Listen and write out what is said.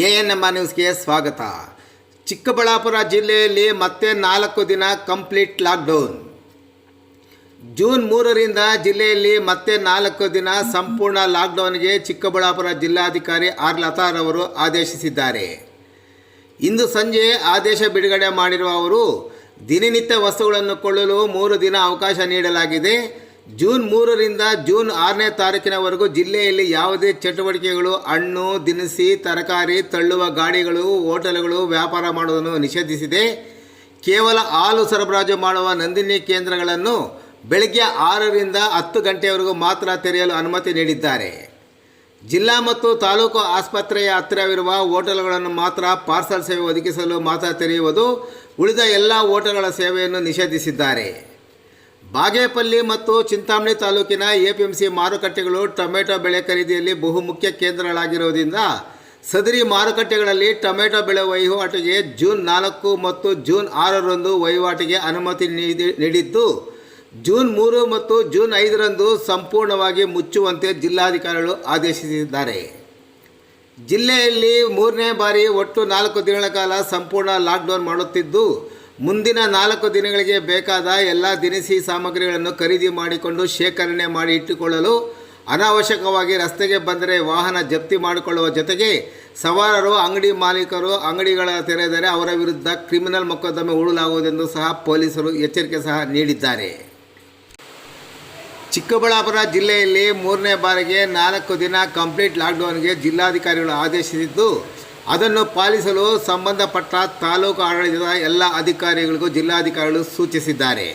ANM ನ್ಯೂಸ್ಗೆ ಸ್ವಾಗತ. ಚಿಕ್ಕಬಳ್ಳಾಪುರ ಜಿಲ್ಲೆಯಲ್ಲಿ ಮತ್ತೆ 4 ದಿನ ಕಂಪ್ಲೀಟ್ ಲಾಕ್ಡೌನ್. ಜೂನ್ 3ರಿಂದ ಜಿಲ್ಲೆಯಲ್ಲಿ ಮತ್ತೆ 4 ದಿನ ಸಂಪೂರ್ಣ ಲಾಕ್ಡೌನ್ಗೆ ಚಿಕ್ಕಬಳ್ಳಾಪುರ ಜಿಲ್ಲಾಧಿಕಾರಿ ಆರ್ ಲತಾರವರು ಆದೇಶಿಸಿದ್ದಾರೆ. ಇಂದು ಸಂಜೆ ಆದೇಶ ಬಿಡುಗಡೆ ಮಾಡಿರುವ ಅವರು, ದಿನನಿತ್ಯ ವಸ್ತುಗಳನ್ನು ಕೊಳ್ಳಲು 3 ದಿನ ಅವಕಾಶ ನೀಡಲಾಗಿದೆ. ಜೂನ್ 3ರಿಂದ ಜೂನ್ 6ನೇ ತಾರೀಕಿನವರೆಗೂ ಜಿಲ್ಲೆಯಲ್ಲಿ ಯಾವುದೇ ಚಟುವಟಿಕೆಗಳು, ಹಣ್ಣು, ದಿನಸಿ, ತರಕಾರಿ ತಳ್ಳುವ ಗಾಡಿಗಳು, ಹೋಟೆಲ್ಗಳು ವ್ಯಾಪಾರ ಮಾಡುವುದನ್ನು ನಿಷೇಧಿಸಿದೆ. ಕೇವಲ ಹಾಲು ಸರಬರಾಜು ಮಾಡುವ ನಂದಿನಿ ಕೇಂದ್ರಗಳನ್ನು ಬೆಳಗ್ಗೆ 6ರಿಂದ 10 ಗಂಟೆಯವರೆಗೂ ಮಾತ್ರ ತೆರೆಯಲು ಅನುಮತಿ ನೀಡಿದ್ದಾರೆ. ಜಿಲ್ಲಾ ಮತ್ತು ತಾಲೂಕು ಆಸ್ಪತ್ರೆಯ ಹತ್ತಿರವಿರುವ ಹೋಟೆಲ್ಗಳನ್ನು ಮಾತ್ರ ಪಾರ್ಸಲ್ ಸೇವೆ ಒದಗಿಸಲು ಮಾತ್ರ ತೆರೆಯುವುದು, ಉಳಿದ ಎಲ್ಲ ಹೋಟೆಲ್ಗಳ ಸೇವೆಯನ್ನು ನಿಷೇಧಿಸಿದ್ದಾರೆ. ಬಾಗೇಪಲ್ಲಿ ಮತ್ತು ಚಿಂತಾಮಣಿ ತಾಲೂಕಿನ APMC ಮಾರುಕಟ್ಟೆಗಳು ಟೊಮೆಟೊ ಬೆಳೆ ಖರೀದಿಯಲ್ಲಿ ಬಹುಮುಖ್ಯ ಕೇಂದ್ರಗಳಾಗಿರುವುದರಿಂದ ಸದರಿ ಮಾರುಕಟ್ಟೆಗಳಲ್ಲಿ ಟೊಮೆಟೊ ಬೆಳೆ ವಹಿವಾಟಿಗೆ ಜೂನ್ 4 ಮತ್ತು ಜೂನ್ 6ರಂದು ವಹಿವಾಟಿಗೆ ಅನುಮತಿ ನೀಡಿದ್ದು, ಜೂನ್ 3 ಮತ್ತು ಜೂನ್ 5ರಂದು ಸಂಪೂರ್ಣವಾಗಿ ಮುಚ್ಚುವಂತೆ ಜಿಲ್ಲಾಧಿಕಾರಿಗಳು ಆದೇಶಿಸಿದ್ದಾರೆ. ಜಿಲ್ಲೆಯಲ್ಲಿ 3ನೇ ಬಾರಿ ಒಟ್ಟು 4 ದಿನಗಳ ಕಾಲ ಸಂಪೂರ್ಣ ಲಾಕ್ಡೌನ್ ಮಾಡುತ್ತಿದ್ದು, ಮುಂದಿನ 4 ದಿನಗಳಿಗೆ ಬೇಕಾದ ಎಲ್ಲ ದಿನಸಿ ಸಾಮಗ್ರಿಗಳನ್ನು ಖರೀದಿ ಮಾಡಿಕೊಂಡು ಶೇಖರಣೆ ಮಾಡಿ ಇಟ್ಟುಕೊಳ್ಳಲು, ಅನಾವಶ್ಯಕವಾಗಿ ರಸ್ತೆಗೆ ಬಂದರೆ ವಾಹನ ಜಪ್ತಿ ಮಾಡಿಕೊಳ್ಳುವ ಜೊತೆಗೆ ಸವಾರರು, ಅಂಗಡಿ ಮಾಲೀಕರು ಅಂಗಡಿಗಳ ತೆರೆದರೆ ಅವರ ವಿರುದ್ಧ ಕ್ರಿಮಿನಲ್ ಮೊಕದ್ದಮೆ ಹೂಡಲಾಗುವುದೆಂದು ಸಹ ಪೊಲೀಸರು ಎಚ್ಚರಿಕೆ ಸಹ ನೀಡಿದ್ದಾರೆ. ಚಿಕ್ಕಬಳ್ಳಾಪುರ ಜಿಲ್ಲೆಯಲ್ಲಿ 3ನೇ ಬಾರಿಗೆ 4 ದಿನ ಕಂಪ್ಲೀಟ್ ಲಾಕ್ಡೌನ್ಗೆ ಜಿಲ್ಲಾಧಿಕಾರಿಗಳು ಆದೇಶಿಸಿದ್ದು, ಅದನ್ನು ಪಾಲಿಸಲು ಸಂಬಂಧಪಟ್ಟ ತಾಲೂಕು ಆಡಳಿತದ ಎಲ್ಲ ಅಧಿಕಾರಿಗಳಿಗೂ ಜಿಲ್ಲಾಧಿಕಾರಿಗಳು ಸೂಚಿಸಿದ್ದಾರೆ.